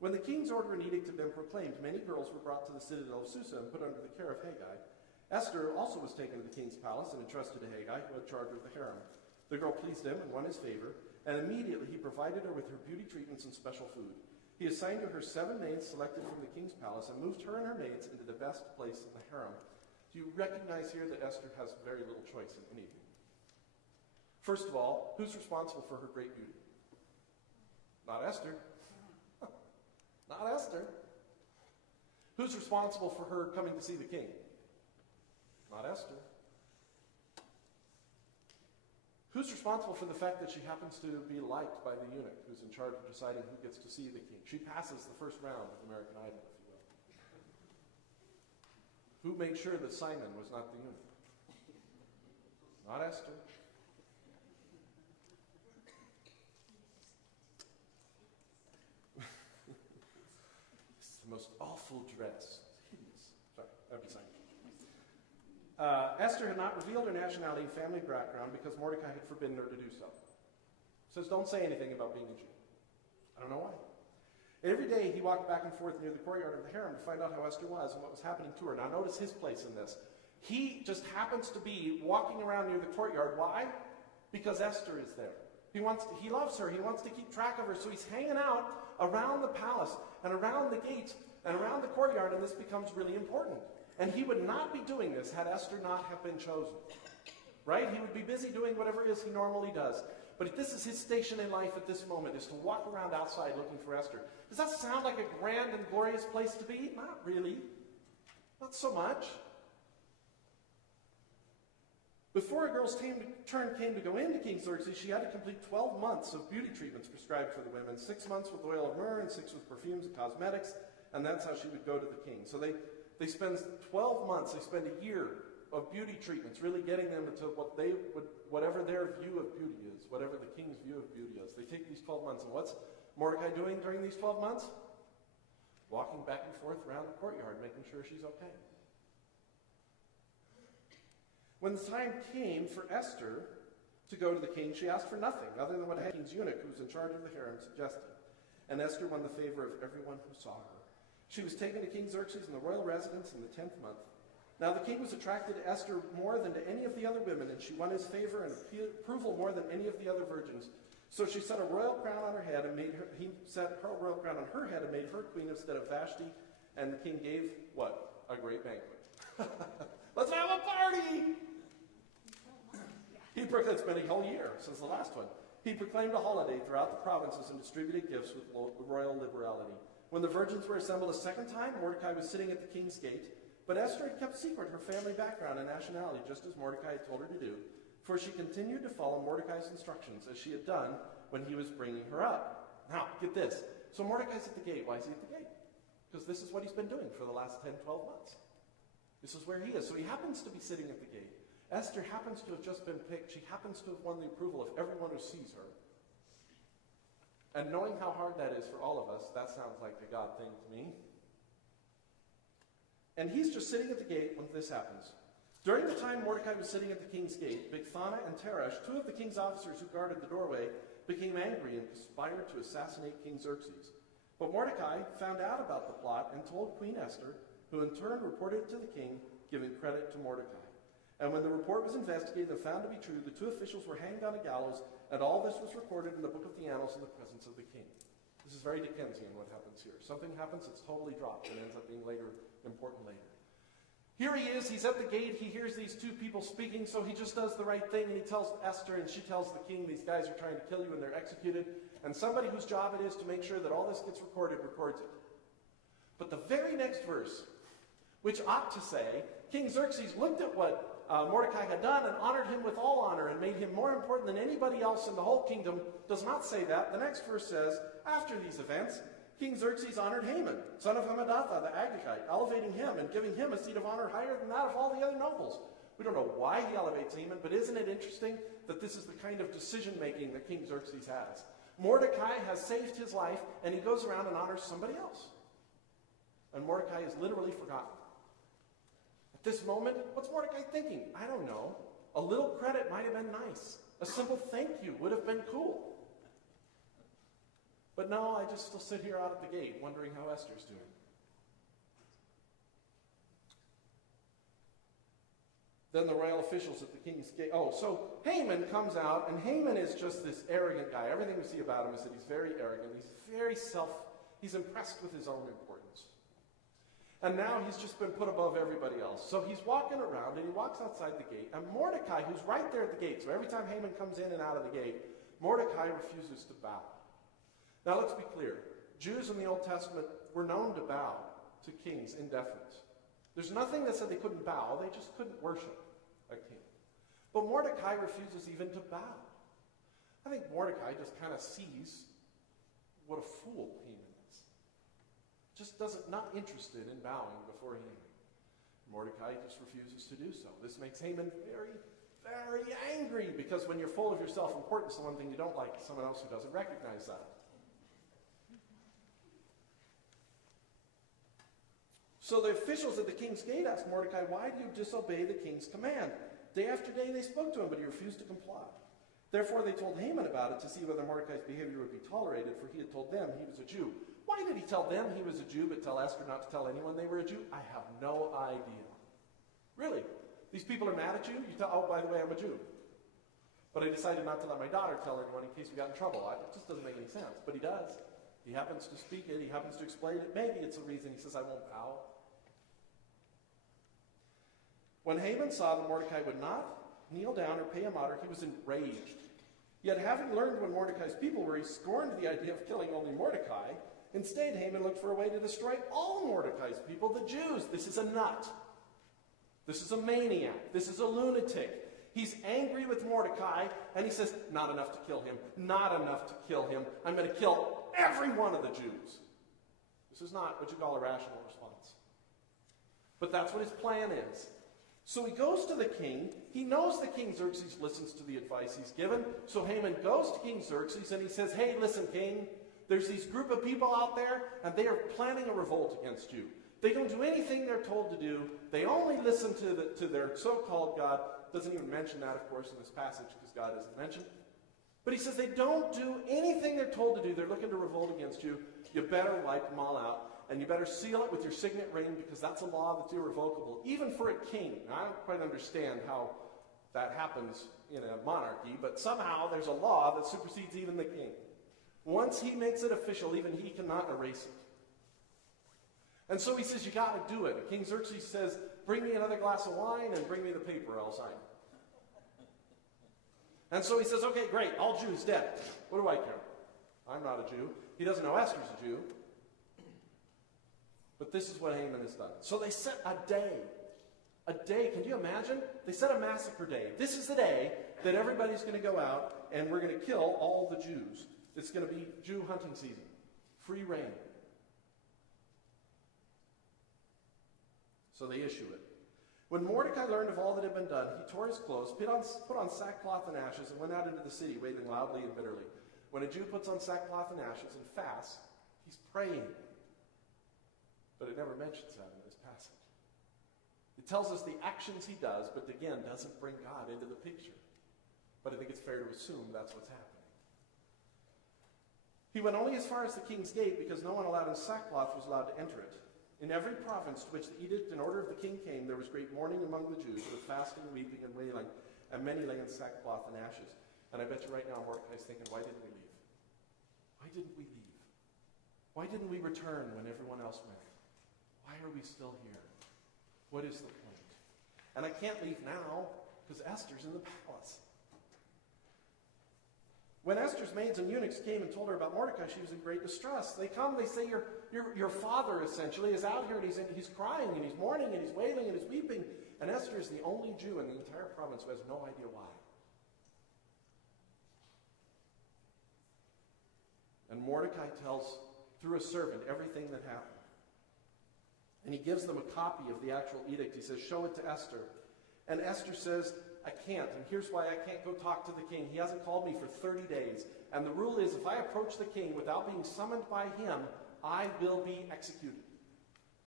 When the king's order and edict had been proclaimed, many girls were brought to the citadel of Susa and put under the care of Haggai. Esther also was taken to the king's palace and entrusted to Haggai, who had charge of the harem. The girl pleased him and won his favor, and immediately he provided her with her beauty treatments and special food. He assigned to her 7 maids selected from the king's palace and moved her and her maids into the best place in the harem. Do you recognize here that Esther has very little choice in anything? First of all, who's responsible for her great beauty? Not Esther. Not Esther. Who's responsible for her coming to see the king? Not Esther. Who's responsible for the fact that she happens to be liked by the eunuch who's in charge of deciding who gets to see the king? She passes the first round of American Idol, if you will. Who made sure that Simon was not the eunuch? Not Esther. It's the most awful dress. Hideous. Sorry, that'd be Simon. Esther had not revealed her nationality and family background because Mordecai had forbidden her to do so. It says, don't say anything about being a Jew. I don't know why. Every day he walked back and forth near the courtyard of the harem to find out how Esther was and what was happening to her. Now notice his place in this. He just happens to be walking around near the courtyard. Why? Because Esther is there. He loves her. He wants to keep track of her. So he's hanging out around the palace and around the gates and around the courtyard, and this becomes really important. And he would not be doing this had Esther not have been chosen. Right? He would be busy doing whatever it is he normally does. But this is his station in life at this moment, is to walk around outside looking for Esther. Does that sound like a grand and glorious place to be? Not really. Not so much. Before a girl's turn came to go into King Xerxes, she had to complete 12 months of beauty treatments prescribed for the women, 6 months with oil of myrrh and 6 with perfumes and cosmetics, and that's how she would go to the king. So they spend 12 months, they spend a year of beauty treatments, really getting them into whatever their view of beauty is, whatever the king's view of beauty is. They take these 12 months, and what's Mordecai doing during these 12 months? Walking back and forth around the courtyard, making sure she's okay. When the time came for Esther to go to the king, she asked for nothing other than what the king's eunuch, who was in charge of the harem, suggested. And Esther won the favor of everyone who saw her. She was taken to King Xerxes in the royal residence in the 10th month. Now the king was attracted to Esther more than to any of the other women, and she won his favor and approval more than any of the other virgins. So she set a royal crown on her head and he set her royal crown on her head and made her queen instead of Vashti. And the king gave what? A great banquet. Let's have a party! It's been a whole year since the last one. He proclaimed a holiday throughout the provinces and distributed gifts with royal liberality. When the virgins were assembled a second time, Mordecai was sitting at the king's gate. But Esther had kept secret her family background and nationality, just as Mordecai had told her to do, for she continued to follow Mordecai's instructions, as she had done when he was bringing her up. Now, get this. So Mordecai's at the gate. Why is he at the gate? Because this is what he's been doing for the last 10, 12 months. This is where he is. So he happens to be sitting at the gate. Esther happens to have just been picked. She happens to have won the approval of everyone who sees her. And knowing how hard that is for all of us, that sounds like a God thing to me. And he's just sitting at the gate when this happens. During the time Mordecai was sitting at the king's gate, Bigthana and Teresh, 2 of the king's officers who guarded the doorway, became angry and conspired to assassinate King Xerxes. But Mordecai found out about the plot and told Queen Esther, who in turn reported it to the king, giving credit to Mordecai. And when the report was investigated and found to be true, the 2 officials were hanged on a gallows, and all this was recorded in the book of the annals in the presence of the king. This is very Dickensian what happens here. Something happens, it's totally dropped, and ends up being important later. Here he is, he's at the gate, he hears these 2 people speaking, so he just does the right thing, and he tells Esther, and she tells the king, these guys are trying to kill you, and they're executed. And somebody whose job it is to make sure that all this gets recorded, records it. But the very next verse, which ought to say, King Xerxes looked at what Mordecai had done and honored him with all honor and made him more important than anybody else in the whole kingdom, does not say that. The next verse says, after these events, King Xerxes honored Haman, son of Hammedatha, the Agagite, elevating him and giving him a seat of honor higher than that of all the other nobles. We don't know why he elevates Haman, but isn't it interesting that this is the kind of decision-making that King Xerxes has? Mordecai has saved his life, and he goes around and honors somebody else. And Mordecai is literally forgotten. At this moment, what's Mordecai thinking? I don't know. A little credit might have been nice. A simple thank you would have been cool. But no, I just still sit here out at the gate wondering how Esther's doing. Then the royal officials at the king's gate. Oh, so Haman comes out, and Haman is just this arrogant guy. Everything we see about him is that he's very arrogant. He's impressed with his own importance. And now he's just been put above everybody else. So he's walking around, and he walks outside the gate. And Mordecai, who's right there at the gate, so every time Haman comes in and out of the gate, Mordecai refuses to bow. Now let's be clear. Jews in the Old Testament were known to bow to kings in deference. There's nothing that said they couldn't bow. They just couldn't worship a king. But Mordecai refuses even to bow. I think Mordecai just kind of sees what a fool Haman is. Just not interested in bowing before Haman. Mordecai just refuses to do so. This makes Haman very, very angry, because when you're full of your self-importance, the one thing you don't like is someone else who doesn't recognize that. So the officials at the king's gate asked Mordecai, "Why do you disobey the king's command?" Day after day they spoke to him, but he refused to comply. Therefore they told Haman about it to see whether Mordecai's behavior would be tolerated, for he had told them he was a Jew. Why did he tell them he was a Jew, but tell Esther not to tell anyone they were a Jew? I have no idea. Really? These people are mad at you? You tell, "Oh, by the way, I'm a Jew. But I decided not to let my daughter tell anyone in case we got in trouble." It just doesn't make any sense. But he does. He happens to speak it. He happens to explain it. Maybe it's a reason he says, "I won't bow." When Haman saw that Mordecai would not kneel down or pay him honor, he was enraged. Yet having learned what Mordecai's people were, he scorned the idea of killing only Mordecai. Instead, Haman looked for a way to destroy all Mordecai's people, the Jews. This is a nut. This is a maniac. This is a lunatic. He's angry with Mordecai, and he says, not enough to kill him. Not enough to kill him. I'm going to kill every one of the Jews. This is not what you call a rational response. But that's what his plan is. So he goes to the king. He knows that King Xerxes listens to the advice he's given. So Haman goes to King Xerxes and he says, "Hey, listen, king, there's these group of people out there and they are planning a revolt against you. They don't do anything they're told to do. They only listen to their so-called God." Doesn't even mention that, of course, in this passage because God isn't mentioned. But he says they don't do anything they're told to do. They're looking to revolt against you. You better wipe them all out. And you better seal it with your signet ring because that's a law that's irrevocable, even for a king. Now, I don't quite understand how that happens in a monarchy, but somehow there's a law that supersedes even the king. Once he makes it official, even he cannot erase it. And so he says, "You got to do it." And King Xerxes says, "Bring me another glass of wine and bring me the paper, I'll sign it." And so he says, "Okay, great, all Jews dead. What do I care? I'm not a Jew." He doesn't know Esther's a Jew. But this is what Haman has done. So they set a day. A day, can you imagine? They set a massacre day. This is the day that everybody's going to go out and we're going to kill all the Jews. It's going to be Jew hunting season. Free reign. So they issue it. When Mordecai learned of all that had been done, he tore his clothes, put on sackcloth and ashes, and went out into the city, wailing loudly and bitterly. When a Jew puts on sackcloth and ashes and fasts, he's praying. But it never mentions that in this passage. It tells us the actions he does, but again, doesn't bring God into the picture. But I think it's fair to assume that's what's happening. He went only as far as the king's gate because no one allowed in sackcloth was allowed to enter it. In every province to which the edict and order of the king came, there was great mourning among the Jews, with fasting, weeping, and wailing, and many lay in sackcloth and ashes. And I bet you right now Mordecai's thinking, why didn't we leave? Why didn't we leave? Why didn't we return when everyone else went? Why are we still here? What is the point? And I can't leave now because Esther's in the palace. When Esther's maids and eunuchs came and told her about Mordecai, she was in great distress. They come, they say, your father essentially is out here and he's crying and he's mourning and he's wailing and he's weeping. And Esther is the only Jew in the entire province who has no idea why. And Mordecai tells through a servant everything that happened. And he gives them a copy of the actual edict. He says, show it to Esther. And Esther says, I can't. And here's why I can't go talk to the king. He hasn't called me for 30 days. And the rule is if I approach the king without being summoned by him, I will be executed.